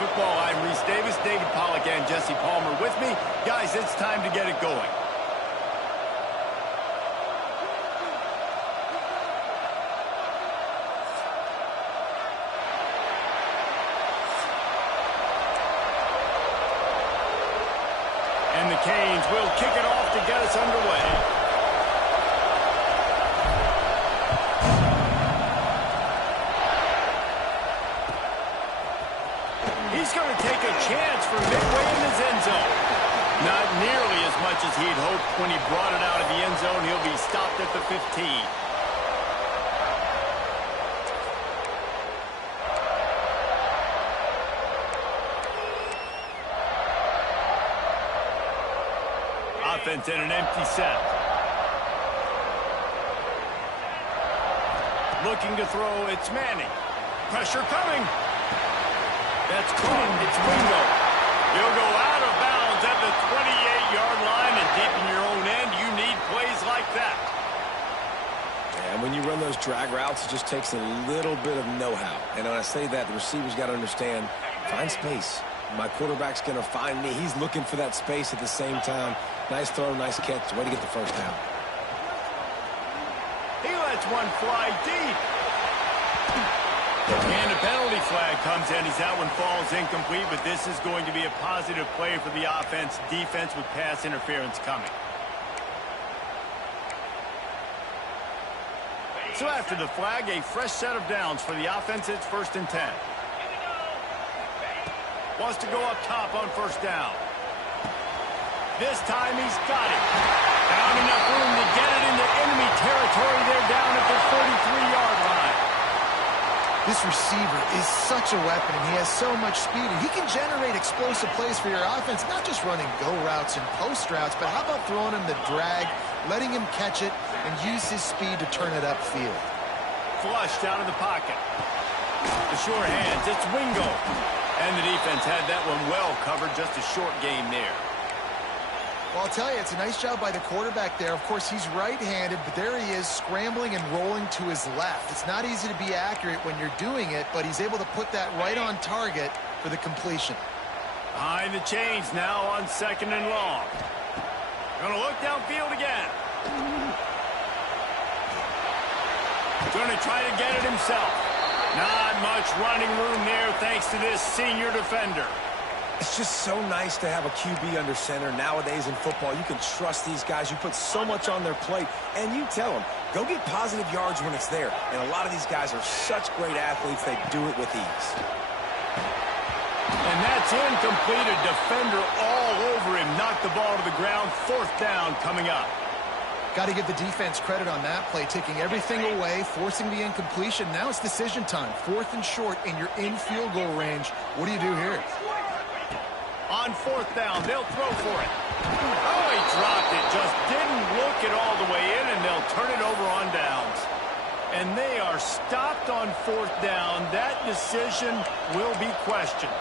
Football. I'm Reese Davis, David Pollack, and Jesse Palmer with me. Guys, it's time to get it going. And the Canes will kick it off to get us underway. He's going to take a chance from midway in his end zone. Not nearly as much as he'd hoped when he brought it out of the end zone. He'll be stopped at the 15. Offense in an empty set. Looking to throw, it's Manning. Pressure coming. That's caught. It's Wingo. He'll go out of bounds at the 28-yard line, and deep in your own end, you need plays like that. And when you run those drag routes, it just takes a little bit of know-how. And when I say that, the receiver's got to understand, find space. My quarterback's going to find me. He's looking for that space at the same time. Nice throw, nice catch. Way to get the first down. He lets one fly deep. And a penalty flag comes in as that one falls incomplete, but this is going to be a positive play for the offense. Defense with pass interference coming. So after the flag, a fresh set of downs for the offense. It's 1st and 10. Wants to go up top on first down. This time he's got it. Found enough room to get it into enemy territory. They're down at the 43-yard line. This receiver is such a weapon, and he has so much speed, and he can generate explosive plays for your offense, not just running go routes and post routes, but how about throwing him the drag, letting him catch it, and use his speed to turn it upfield. Flushed out of the pocket. The short hands, it's Wingo. And the defense had that one well covered, just a short gain there. Well, I'll tell you, it's a nice job by the quarterback there. Of course, he's right-handed, but there he is scrambling and rolling to his left. It's not easy to be accurate when you're doing it, but he's able to put that right on target for the completion. Behind the chains now on 2nd and long. Going to look downfield again. Going to try to get it himself. Not much running room there thanks to this senior defender. It's just so nice to have a QB under center. Nowadays in football, you can trust these guys. You put so much on their plate, and you tell them, go get positive yards when it's there. And a lot of these guys are such great athletes, they do it with ease. And that's incomplete. A defender all over him. Knocked the ball to the ground. 4th down coming up. Got to give the defense credit on that play, taking everything away, forcing the incompletion. Now it's decision time. 4th and short, and you're in field goal range. What do you do here? On 4th down, they'll throw for it. Oh, he dropped it. Just didn't look it all the way in, and they'll turn it over on downs. And they are stopped on 4th down. That decision will be questioned.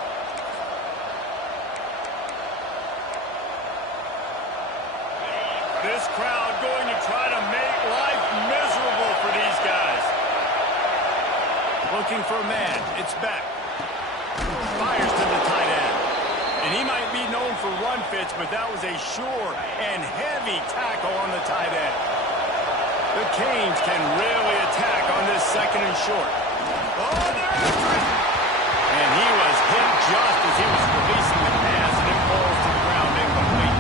This crowd going to try to make life miserable for these guys. Looking for a man. It's Beck. Fires to the tight end. And he might be known for run fits, but that was a sure and heavy tackle on the tight end. The Canes can really attack on this 2nd and short. Oh, they're after it! And he was hit just as he was releasing the pass, and it falls to the ground incomplete.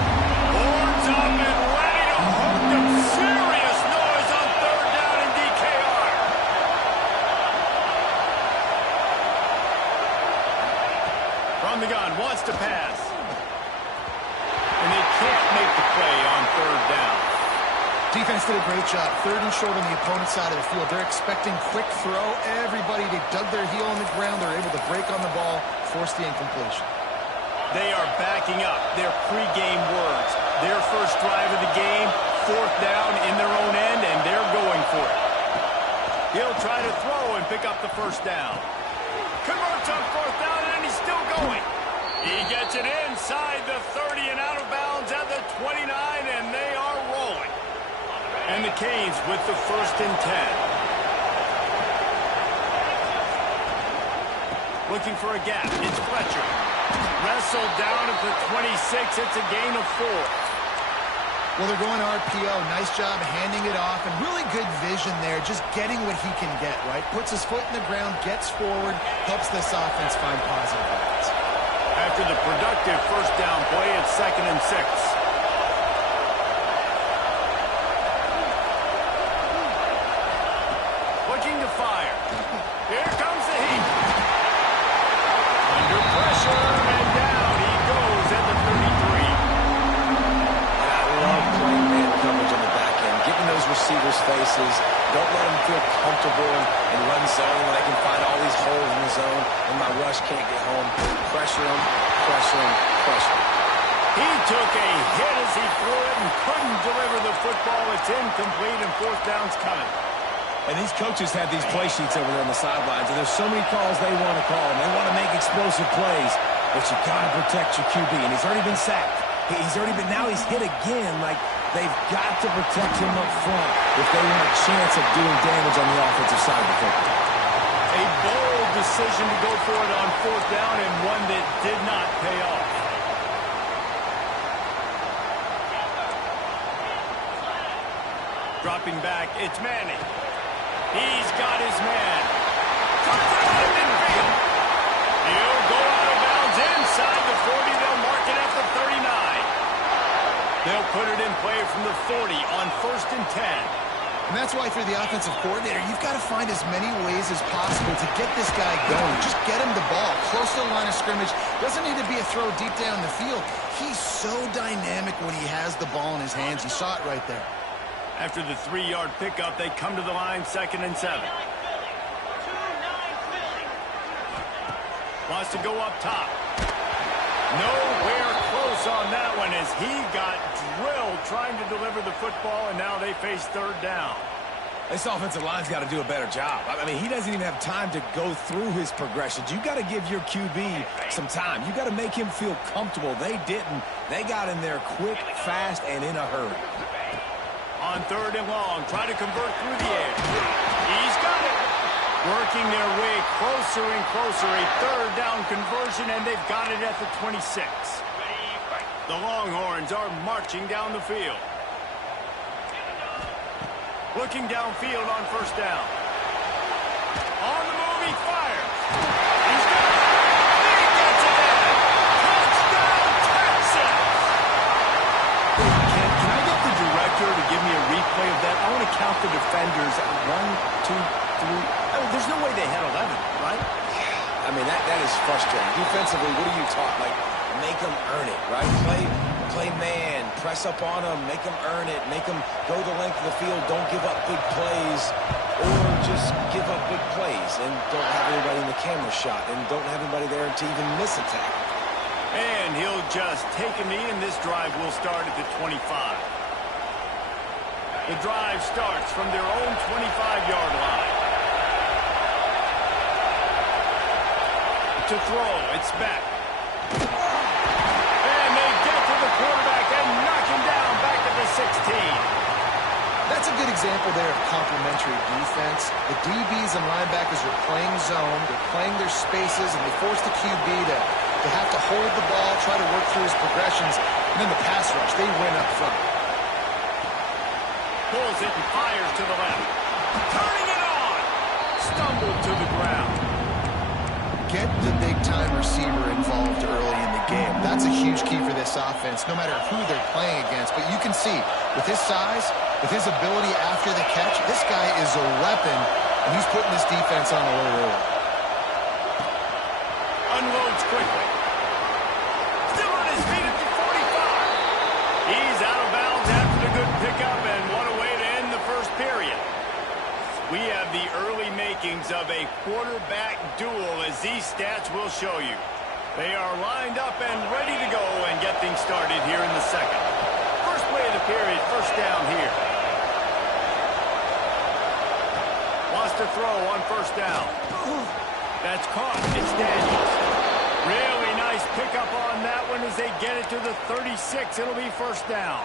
Horns up and ready to hook them. Serious noise on 3rd down in DKR. From the gun, wants to pass. And they can't make the play on 3rd down. Defense did a great job. 3rd and short on the opponent's side of the field. They're expecting quick throw. Everybody, they dug their heel on the ground. They're able to break on the ball, force the incompletion. They are backing up their pregame words. Their first drive of the game, 4th down in their own end, and they're going for it. He'll try to throw and pick up the 1st down. Converts on 4th down, and he's still going. He gets it inside the 30 and out of bounds at the 29, and they are rolling. And the Canes with the 1st and 10. Looking for a gap. It's Fletcher. pressure. Wrestled down at the 26. It's a gain of 4. Well, they're going RPO. Nice job handing it off, and really good vision there, just getting what he can get, right? Puts his foot in the ground, gets forward, helps this offense find positive balance. After the productive first down play, it's 2nd and 6. Looking to fire. Here comes the heat. Under pressure, and down he goes at the 33. Man coverage on the back end. Get in those receivers' faces. Don't let them feel comfortable and run zone when they can find all these holes in the zone and my rush can't get home. Pressure them, pressure them, pressure them. He took a hit as he threw it and couldn't deliver the football. It's incomplete and 4th down's coming. And these coaches have these play sheets over there on the sidelines, and there's so many calls they want to call, and they want to make explosive plays, but you got to protect your QB, and he's already been sacked. Now he's hit again. Like, they've got to protect him up front if they want a chance of doing damage on the offensive side of the football. A bold decision to go for it on 4th down, and one that did not pay off. Dropping back, it's Manning. He's got his man. Cuts it out in midfield. He'll go out of bounds inside the 40. They'll mark it at the 39. They'll put it in play from the 40 on 1st and 10. And that's why, through the offensive coordinator, you've got to find as many ways as possible to get this guy going. Just get him the ball close to the line of scrimmage. Doesn't need to be a throw deep down the field. He's so dynamic when he has the ball in his hands. You saw it right there. After the 3-yard pickup, they come to the line, 2nd and 7. Wants to go up top. Nowhere close on that one as he got drilled trying to deliver the football, and now they face 3rd down. This offensive line's got to do a better job. I mean, he doesn't even have time to go through his progressions. You got to give your QB some time. You got to make him feel comfortable. They didn't. They got in there quick, fast, and in a hurry. On 3rd and long, try to convert through the air. He's got it. Working their way closer and closer. A 3rd down conversion, and they've got it at the 26. The Longhorns are marching down the field. Looking downfield on 1st down. On the move, he fires. He's got it. He gets it in. Touchdown, Texas! Can I get the director to give me a replay of that? I want to count the defenders. 1, 2, 3. There's no way they had 11, right? I mean, that is frustrating. Defensively, what are you taught? Like, make them earn it, right? Play man, press up on them, make them earn it, make them go the length of the field, don't give up big plays, or just give up big plays and don't have anybody in the camera shot and don't have anybody there to even miss a tackle. And he'll just take a knee, and this drive will start at the 25. The drive starts from their own 25-yard line. To throw, it's back. And they get to the quarterback and knock him down back at the 16. That's a good example there of complementary defense. The DBs and linebackers are playing zone, they're playing their spaces, and they force the QB to have to hold the ball, try to work through his progressions, and then the pass rush, they win up front. Pulls it and fires to the left. Turning it on! Stumbled to the ground. Get the big-time receiver involved early in the game. That's a huge key for this offense, no matter who they're playing against. But you can see, with his size, with his ability after the catch, this guy is a weapon, and he's putting this defense on alert early. Unloads quickly. Still on his feet at the 45. He's out of bounds after the good pickup, and what a way to end the first period. We have the early makings of a quarterback duel, as these stats will show you. They are lined up and ready to go and get things started here in the second. First play of the period, 1st down here. Wants to throw on 1st down. That's caught. It's Daniels. Really nice pickup on that one as they get it to the 36. It'll be 1st down.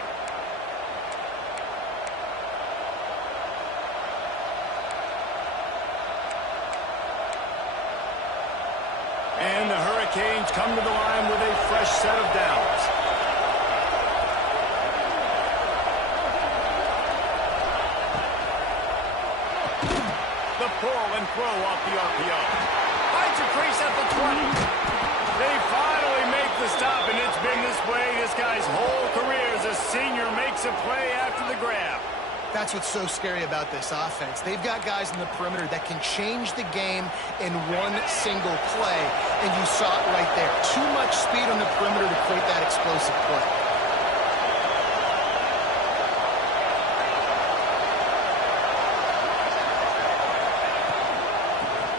And the Hurricanes come to the line with a fresh set of downs. The pull and throw off the RPO. Finds a crease at the 20. They finally make the stop, and it's been this way this guy's whole career as a senior makes a play after the grab. That's what's so scary about this offense. They've got guys in the perimeter that can change the game in one single play, and you saw it right there. Too much speed on the perimeter to create that explosive play.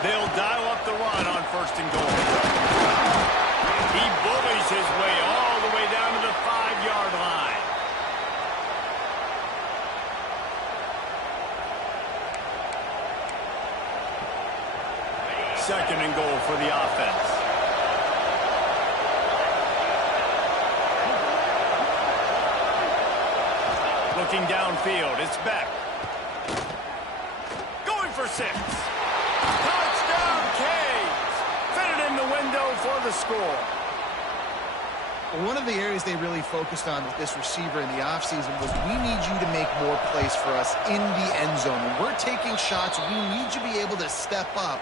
They'll dial up the run on 1st and goal. He bullies his way all the way down to the 5-yard line. Second and goal for the offense. Looking downfield, it's Beck. Going for 6. Touchdown, Canes! Fitted in the window for the score. One of the areas they really focused on with this receiver in the offseason was we need you to make more plays for us in the end zone. When we're taking shots, we need you to be able to step up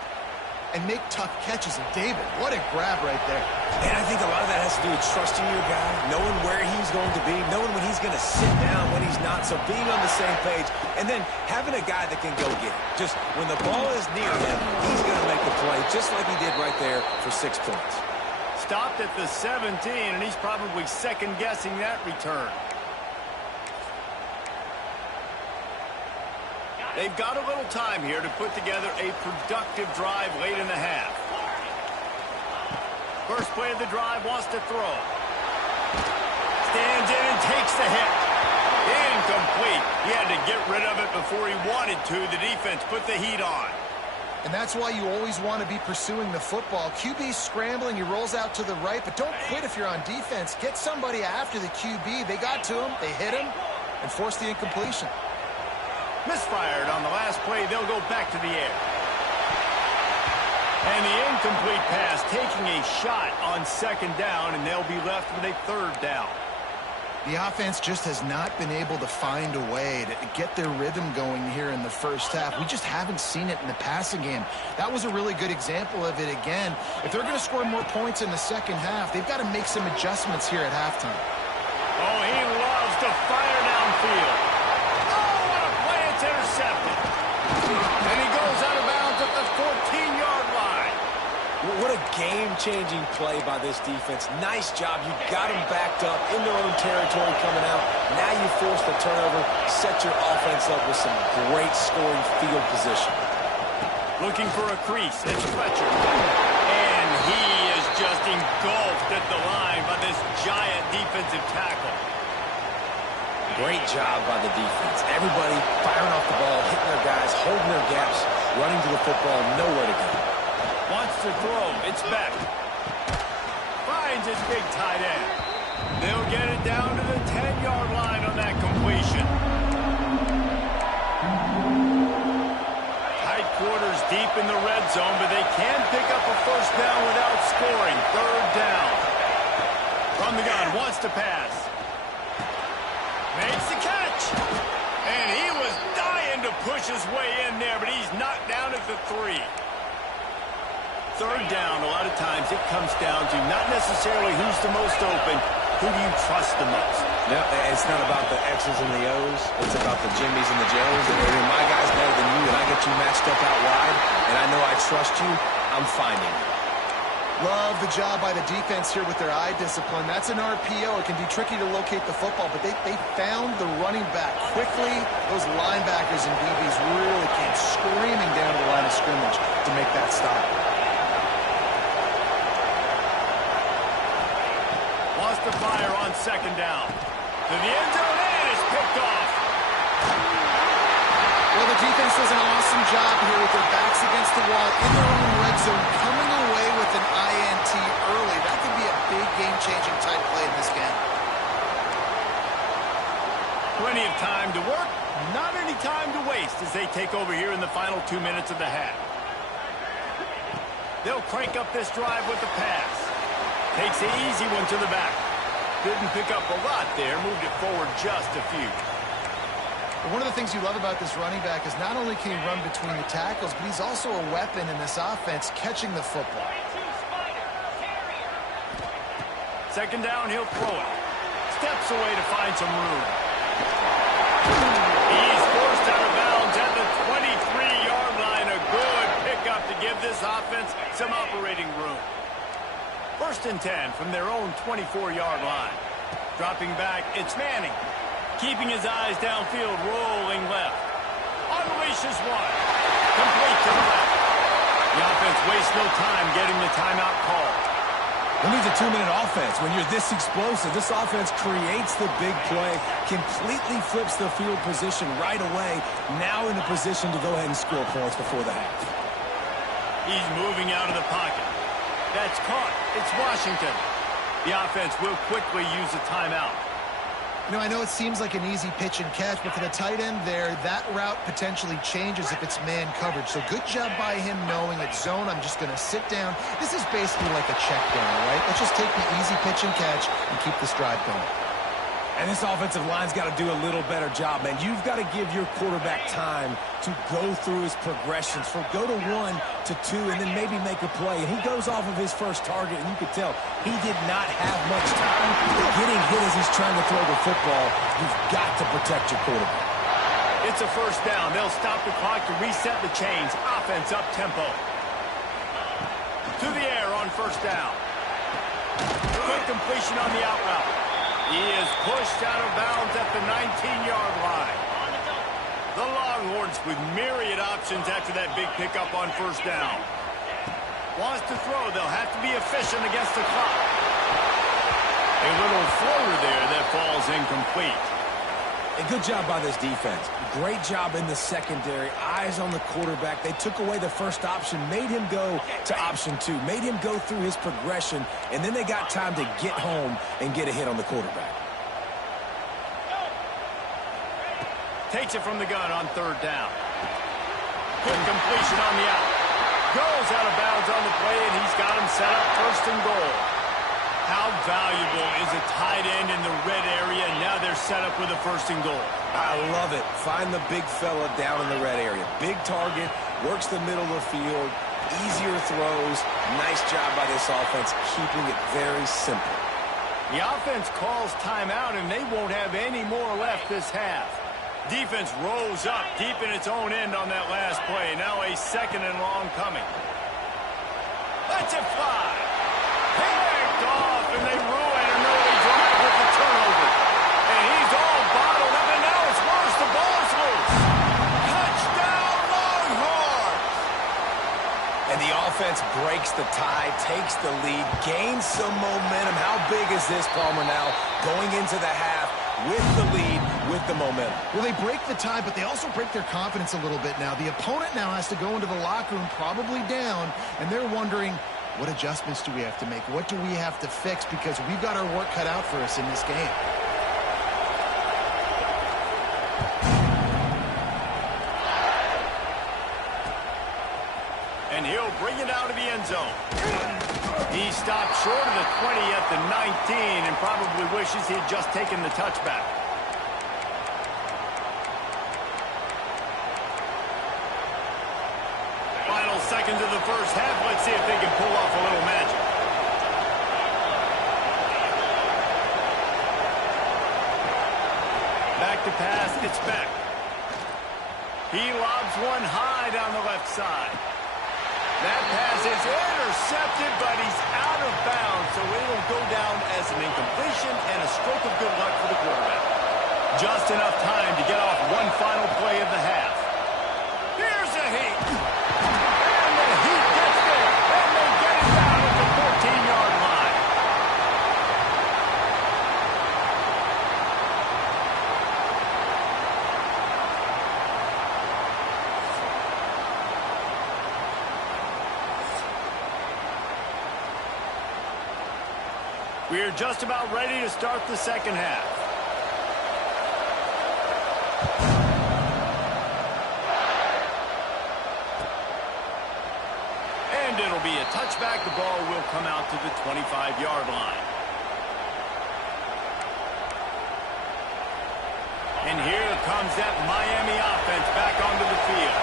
and make tough catches. And David, what a grab right there. And I think a lot of that has to do with trusting your guy, knowing where he's going to be, knowing when he's going to sit down, when he's not. So being on the same page, and then having a guy that can go get it. Just when the ball is near him, he's going to make the play, just like he did right there for 6 points. Stopped at the 17, and he's probably second-guessing that return. They've got a little time here to put together a productive drive late in the half. First play of the drive, wants to throw. Stands in and takes the hit. Incomplete. He had to get rid of it before he wanted to. The defense put the heat on. And that's why you always want to be pursuing the football. QB's scrambling, he rolls out to the right, but don't quit if you're on defense. Get somebody after the QB. They got to him, they hit him, and forced the incompletion. Misfired on the last play. They'll go back to the air. And the incomplete pass taking a shot on 2nd down, and they'll be left with a 3rd down. The offense just has not been able to find a way to get their rhythm going here in the first half. We just haven't seen it in the passing game. That was a really good example of it again. If they're going to score more points in the second half, they've got to make some adjustments here at halftime. Oh, he loves to fire downfield. Oh, what a play. It's intercepted. And he goes out of bounds at the 14-yard line. What a game-changing play by this defense. Nice job. You got them backed up in their own territory coming out. Now you force the turnover, set your offense up with some great scoring field position. Looking for a crease. It's Fletcher. And he is just engulfed at the line by this giant defensive tackle. Great job by the defense. Everybody firing off the ball, hitting their guys, holding their gaps, running to the football, nowhere to go. Wants to throw. It's Beck. Finds his big tight end. They'll get it down to the 10-yard line on that completion. Tight quarters deep in the red zone, but they can pick up a 1st down without scoring. 3rd down. From the gun, wants to pass. Makes the catch. And he was dying to push his way in there, but he's knocked down at the 3. 3rd down, a lot of times it comes down to not necessarily who's the most open, who do you trust the most? No, it's not about the X's and the O's. It's about the Jimmies and the Joes. And when my guy's better than you and I get you matched up out wide and I know I trust you, I'm finding you. Love the job by the defense here with their eye discipline. That's an RPO. It can be tricky to locate the football, but they found the running back quickly. Those linebackers and DBs really came screaming down to the line of scrimmage to make that stop. Wants to fire on 2nd down. To the end zone, and it's picked off. Well, the defense does an awesome job here with their backs against the wall in their own red zone, coming away with an INT early. That could be a big game-changing type play in this game. Plenty of time to work, not any time to waste as they take over here in the final 2 minutes of the half. They'll crank up this drive with the pass. Takes the easy one to the back. Didn't pick up a lot there. Moved it forward just a few. One of the things you love about this running back is not only can he run between the tackles, but he's also a weapon in this offense catching the football. Second down, he'll throw it. Steps away to find some room. He's forced out of bounds at the 23-yard line. A good pickup to give this offense some operating room. First and 10 from their own 24-yard line. Dropping back, it's Manning. Keeping his eyes downfield, rolling left. Unleashes one. Complete to the left. The offense wastes no time getting the timeout call. It needs a 2-minute offense. When you're this explosive, this offense creates the big play, completely flips the field position right away, now in a position to go ahead and score points before the half. He's moving out of the pocket. That's caught. It's Washington. The offense will quickly use a timeout. You know, I know it seems like an easy pitch and catch, but for the tight end there, that route potentially changes if it's man coverage. So good job by him knowing it's zone. I'm just going to sit down. This is basically like a check down, right? Let's just take the easy pitch and catch and keep this drive going. And this offensive line's got to do a little better job, man. You've got to give your quarterback time to go through his progressions. From go to 1 to 2 and then maybe make a play. And he goes off of his first target, and you could tell he did not have much time getting hit as he's trying to throw the football. You've got to protect your quarterback. It's a first down. They'll stop the clock to reset the chains. Offense up tempo. To the air on first down. Quick completion on the out route. He is pushed out of bounds at the 19-yard line. The Longhorns with myriad options after that big pickup on first down. Wants to throw. They'll have to be efficient against the clock. A little floater there that falls incomplete. A good job by this defense. Great job in the secondary. Eyes on the quarterback. They took away the first option, made him go to option 2, made him go through his progression, and then they got time to get home and get a hit on the quarterback. Takes it from the gun on third down. Good completion on the out. Goes out of bounds on the play, and he's got him set up first and goal. How valuable is a tight end in the red area? Now they're set up with a first and goal. I love it. Find the big fella down in the red area. Big target, works the middle of the field, easier throws. Nice job by this offense, keeping it very simple. The offense calls timeout, and they won't have any more left this half. Defense rose up deep in its own end on that last play. Now a second and long coming. Let's it fly. Picked off, and they ruin an early drive with the turnover. And he's all bottled up, and now it's worse. The ball's loose. Touchdown, Longhorns! And the offense breaks the tie, takes the lead, gains some momentum. How big is this, Palmer, now going into the half with the lead, with the momentum? Well, they break the tie, but they also break their confidence a little bit now. The opponent now has to go into the locker room probably down, and they're wondering, what adjustments do we have to make? What do we have to fix? Because we've got our work cut out for us in this game. And he'll bring it out of the end zone. He stopped short of the 20 at the 19 and probably wishes he'd just taken the touchback. Final seconds of the first half. Let's see if they can pull off a little magic. Back to pass. It's back. He lobs one high down the left side. That pass is intercepted, but he's out of bounds, so it'll go down as an incompletion and a stroke of good luck for the quarterback. Just enough time to get off one final play of the half. Here's a heat. And the heat gets there, and they get it down at the 14-yard line. We're just about ready to start the second half. And it'll be a touchback. The ball will come out to the 25-yard line. And here comes that Miami offense back onto the field.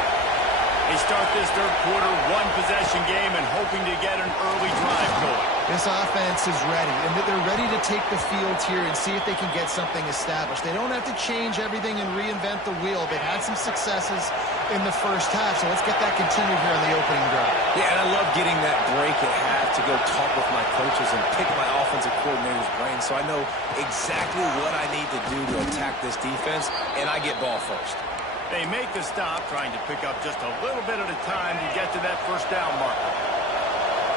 They start this third quarter one-possession game and hoping to get an early drive going. This offense is ready, and they're ready to take the field here and see if they can get something established. They don't have to change everything and reinvent the wheel. They've had some successes in the first half, so let's get that continued here on the opening drive. Yeah, and I love getting that break at half to go talk with my coaches and pick my offensive coordinator's brain so I know exactly what I need to do to attack this defense, and I get ball first. They make the stop, trying to pick up just a little bit at a time to get to that first down marker.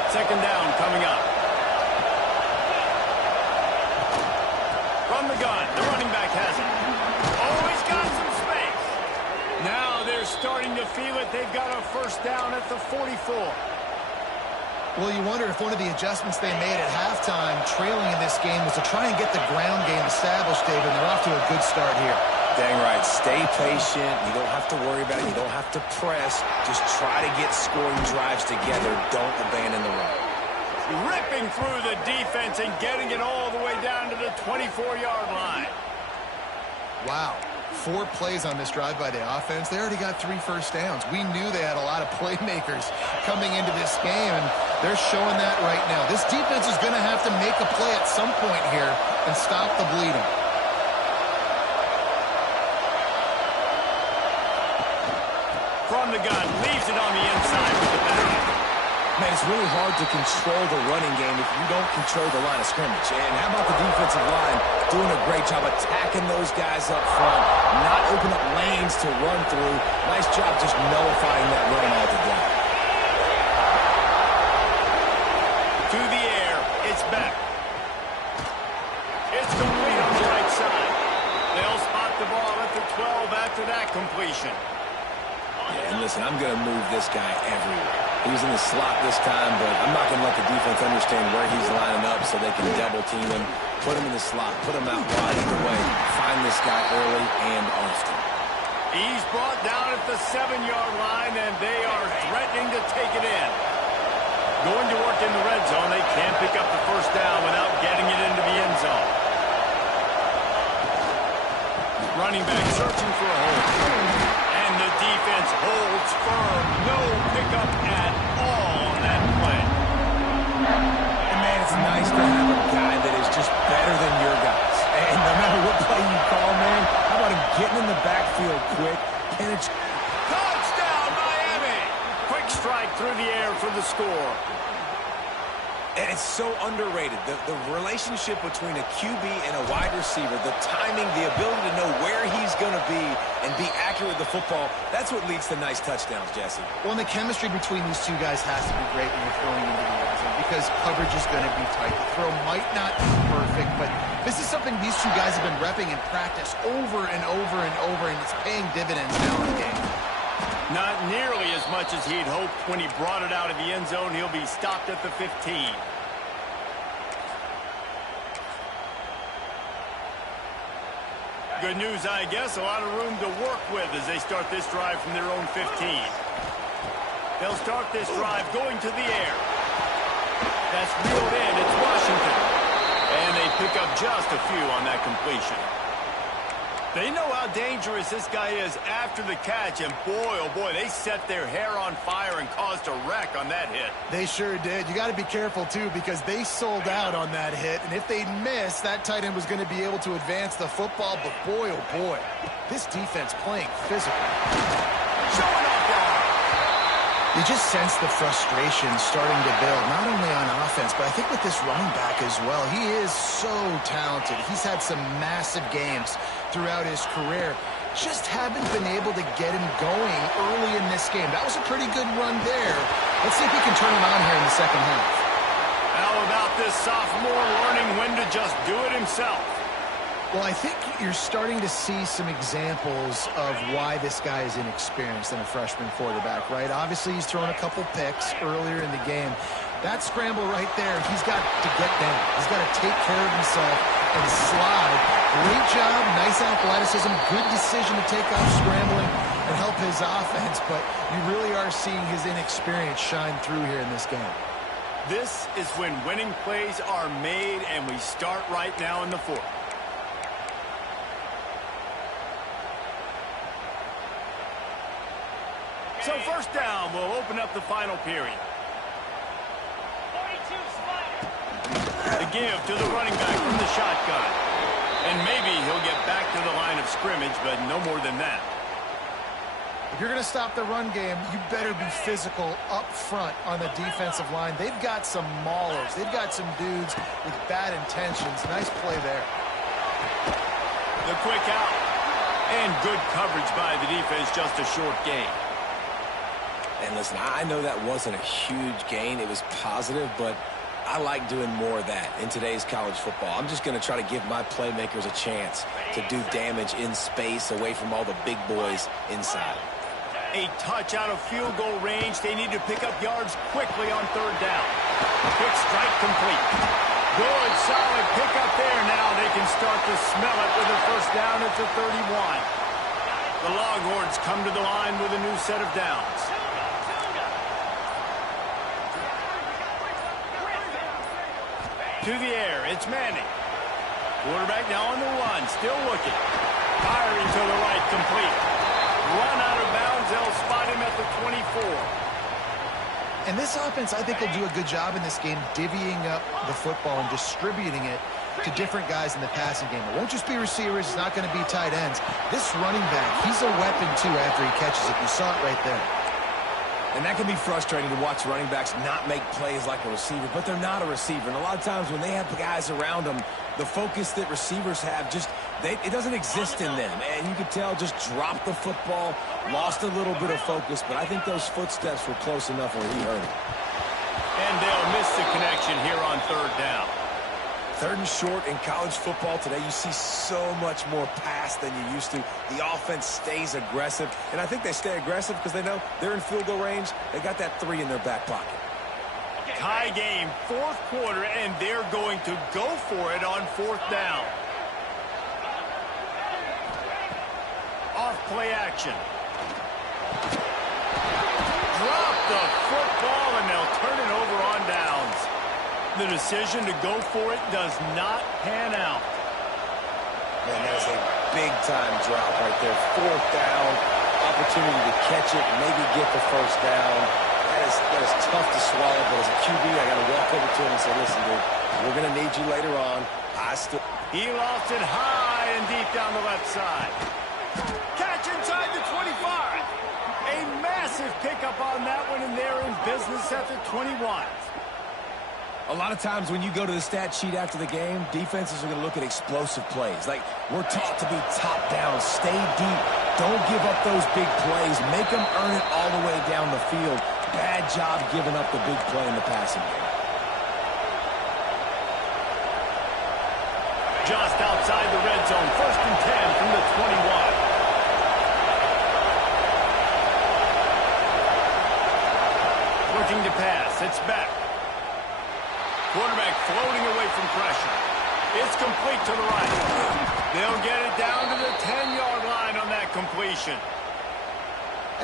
Second down coming up. From the gun, the running back has it. Oh, he's got some space. Now they're starting to feel it. They've got a first down at the 44. Well, you wonder if one of the adjustments they made at halftime, trailing in this game, was to try and get the ground game established, David. They're off to a good start here. Dang right. Stay patient. You don't have to worry about it. You don't have to press. Just try to get scoring drives together. Don't abandon the run. Ripping through the defense and getting it all the way down to the 24-yard line. Wow. 4 plays on this drive by the offense. They already got 3 first downs. We knew they had a lot of playmakers coming into this game, and they're showing that right now. This defense is going to have to make a play at some point here and stop the bleeding. From the gun, leaves it on the inside with the back. Man, it's really hard to control the running game if you don't control the line of scrimmage. And how about the defensive line doing a great job attacking those guys up front, not opening up lanes to run through. Nice job just nullifying that run altogether. To the air, it's back. It's complete on the right side. They'll spot the ball at the 12 after that completion. Yeah, and listen, I'm going to move this guy everywhere. He's in the slot this time, but I'm not going to let the defense understand where he's lining up so they can double team him, put him in the slot, put him out wide either way. Find this guy early and often. He's brought down at the 7-yard line, and they are threatening to take it in. Going to work in the red zone. They can't pick up the first down without getting it into the end zone. Running back searching for a hole. And the defense holds firm. No pickup at all on that play. And man, it's nice to have a guy that is just better than your guys. And no matter what play you call, man, how about him getting in the backfield quick, touchdown, Miami! Quick strike through the air for the score. And it's so underrated. The relationship between a QB and a wide receiver, the timing, the ability to know where he's going to be and be accurate with the football, that's what leads to nice touchdowns, Jesse. Well, and the chemistry between these two guys has to be great when you're throwing into the end zone because coverage is going to be tight. The throw might not be perfect, but this is something these two guys have been repping in practice over and over and over, and it's paying dividends now in the game. Not nearly as much as he'd hoped when he brought it out of the end zone. He'll be stopped at the 15. Good news, I guess. A lot of room to work with as they start this drive from their own 15. They'll start this drive going to the air. That's reeled in. It's Washington. And they pick up just a few on that completion. They know how dangerous this guy is after the catch, and boy, oh boy, they set their hair on fire and caused a wreck on that hit. They sure did. You got to be careful, too, because they sold out on that hit, and if they'd missed, that tight end was going to be able to advance the football, but boy, oh boy, this defense playing physical. Showing off the arm. You just sense the frustration starting to build, not only on offense, but I think with this running back as well. He is so talented. He's had some massive games throughout his career. Just haven't been able to get him going early in this game. That was a pretty good run there. Let's see if he can turn it on here in the second half. How about this sophomore learning when to just do it himself? Well, I think you're starting to see some examples of why this guy is inexperienced than a freshman quarterback, right? Obviously, he's thrown a couple picks earlier in the game. That scramble right there, he's got to get down. He's got to take care of himself and slide. Great job, nice athleticism, good decision to take off scrambling and help his offense, but you really are seeing his inexperience shine through here in this game. This is when winning plays are made, and we start right now in the fourth. So first down will open up the final period. The give to the running back from the shotgun. And maybe he'll get back to the line of scrimmage, but no more than that. If you're going to stop the run game, you better be physical up front on the defensive line. They've got some maulers. They've got some dudes with bad intentions. Nice play there. The quick out. And good coverage by the defense, just a short gain. And listen, I know that wasn't a huge gain. It was positive, but I like doing more of that in today's college football. I'm just going to try to give my playmakers a chance to do damage in space away from all the big boys inside. A touch out of field goal range. They need to pick up yards quickly on third down. Quick strike complete. Good, solid pickup there. Now they can start to smell it with a first down at the 31. The Longhorns come to the line with a new set of downs. To the air, it's Manning. Quarterback now on the run, still looking. Firing to the right, complete. Run out of bounds, they'll spot him at the 24. And this offense, I think, will do a good job in this game divvying up the football and distributing it to different guys in the passing game. It won't just be receivers. It's not going to be tight ends. This running back, he's a weapon, too, after he catches it. You saw it right there. And that can be frustrating to watch running backs not make plays like a receiver, but they're not a receiver. And a lot of times when they have guys around them, the focus that receivers have it doesn't exist in them. And you could tell just dropped the football, lost a little bit of focus, but I think those footsteps were close enough where he heard it. And they'll miss the connection here on third down. Third and short in college football today, you see so much more pass than you used to. The offense stays aggressive, and I think they stay aggressive because they know they're in field goal range. They got that 3 in their back pocket. Tie game, fourth quarter, and they're going to go for it on fourth down. Off play action. Drop the football, and they'll turn it over on downs. The decision to go for it does not pan out. Man, that is a big-time drop right there. Fourth down, opportunity to catch it, maybe get the first down. That is tough to swallow, but as a QB, I got to walk over to him and say, listen, dude, we're going to need you later on. He lost it high and deep down the left side. Catch inside the 25. A massive pickup on that one, and they're in business at the 21. A lot of times when you go to the stat sheet after the game, defenses are going to look at explosive plays. Like, we're taught to be top down, stay deep, don't give up those big plays, make them earn it all the way down the field. Bad job giving up the big play in the passing game. Just outside the red zone, first and 10 from the 21. Looking to pass, it's back. Quarterback floating away from pressure. It's complete to the right. They'll get it down to the 10-yard line on that completion.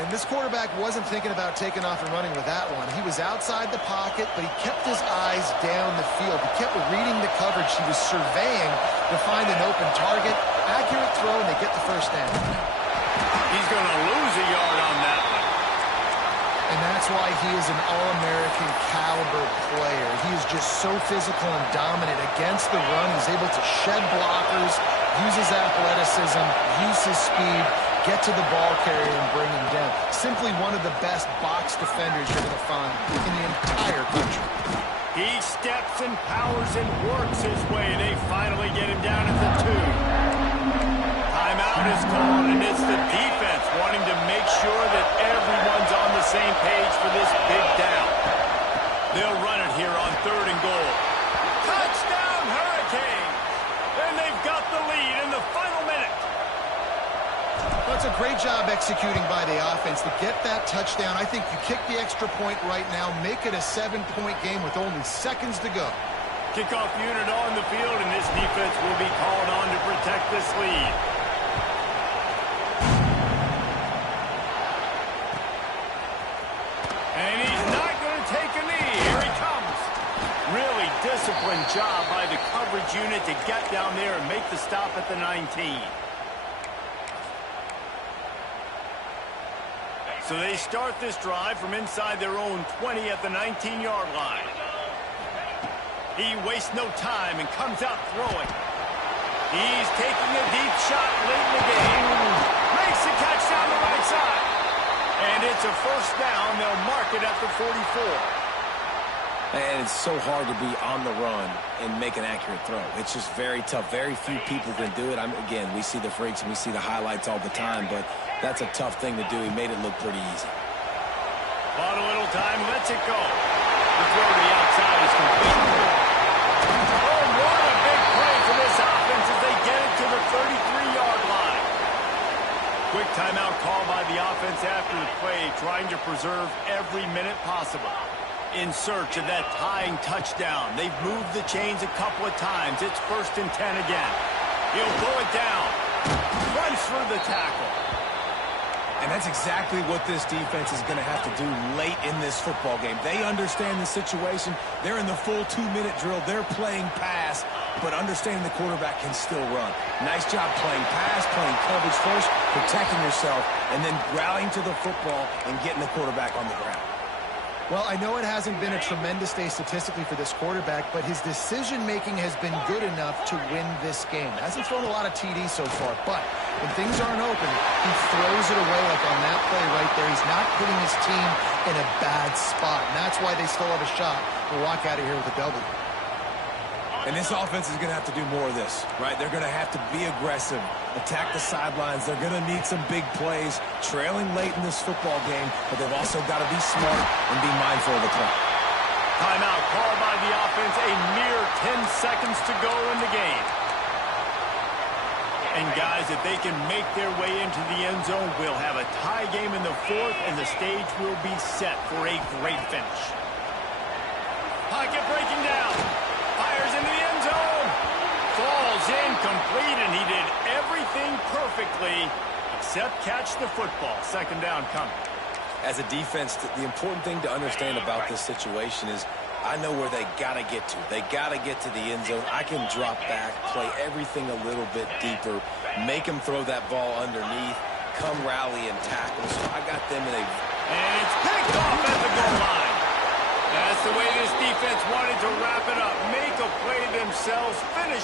And this quarterback wasn't thinking about taking off and running with that one. He was outside the pocket, but he kept his eyes down the field. He kept reading the coverage. He was surveying to find an open target. Accurate throw, and they get the first down. He's going to lose a yard on that one. And that's why he is an All-American caliber player. He is just so physical and dominant against the run. He's able to shed blockers, use his athleticism, use his speed, get to the ball carrier and bring him down. Simply one of the best box defenders you're going to find in the entire country. He steps and powers and works his way. They finally get him down at the 2. Timeout is called, and it's the defense wanting to make sure that everyone's on the same page for this big down. They'll run it here on third and goal. Touchdown, Hurricanes! And they've got the lead in the final minute. That's a great job executing by the offense to get that touchdown. I think you kick the extra point right now, make it a 7-point game with only seconds to go. Kickoff unit on the field, and this defense will be called on to protect this lead. And he's not going to take a knee. Here he comes. Really disciplined job by the coverage unit to get down there and make the stop at the 19. So they start this drive from inside their own 20 at the 19-yard line. He wastes no time and comes out throwing. He's taking a deep shot late in the game. Makes the catch down the right side. And it's a first down. They'll mark it at the 44. And it's so hard to be on the run and make an accurate throw. It's just very tough. Very few people can do it. Again, we see the freaks and we see the highlights all the time, but that's a tough thing to do. He made it look pretty easy. Bought a little time, lets it go. The throw to the outside is complete. Oh, what a big play for this offense as they get it to the 33-yard line. Quick timeout call by the offense after the play, trying to preserve every minute possible. In search of that tying touchdown. They've moved the chains a couple of times. It's 1st and 10 again. He'll pull it down. Runs through the tackle. And that's exactly what this defense is going to have to do late in this football game. They understand the situation. They're in the full 2-minute drill. They're playing pass, but understanding the quarterback can still run. Nice job playing pass, playing coverage first, protecting yourself, and then rallying to the football and getting the quarterback on the ground. Well, I know it hasn't been a tremendous day statistically for this quarterback, but his decision-making has been good enough to win this game. Hasn't thrown a lot of TDs so far, but when things aren't open, he throws it away like on that play right there. He's not putting his team in a bad spot, and that's why they still have a shot to walk out of here with a W. And this offense is going to have to do more of this, right? They're going to have to be aggressive, attack the sidelines. They're going to need some big plays, trailing late in this football game, but they've also got to be smart and be mindful of the clock. Timeout called by the offense, a mere 10 seconds to go in the game. And guys, if they can make their way into the end zone, we'll have a tie game in the 4th, and the stage will be set for a great finish. Pocket breaking down. Fires into the end zone. Falls incomplete, and he did everything perfectly except catch the football. 2nd down coming. As a defense, the important thing to understand about this situation is I know where they got to get to. They got to get to the end zone. I can drop back, play everything a little bit deeper, make them throw that ball underneath, come rally and tackle. So I got them in a... And it's picked off at the goal line. That's the way this defense wanted to wrap it up. Make a play themselves. Finish.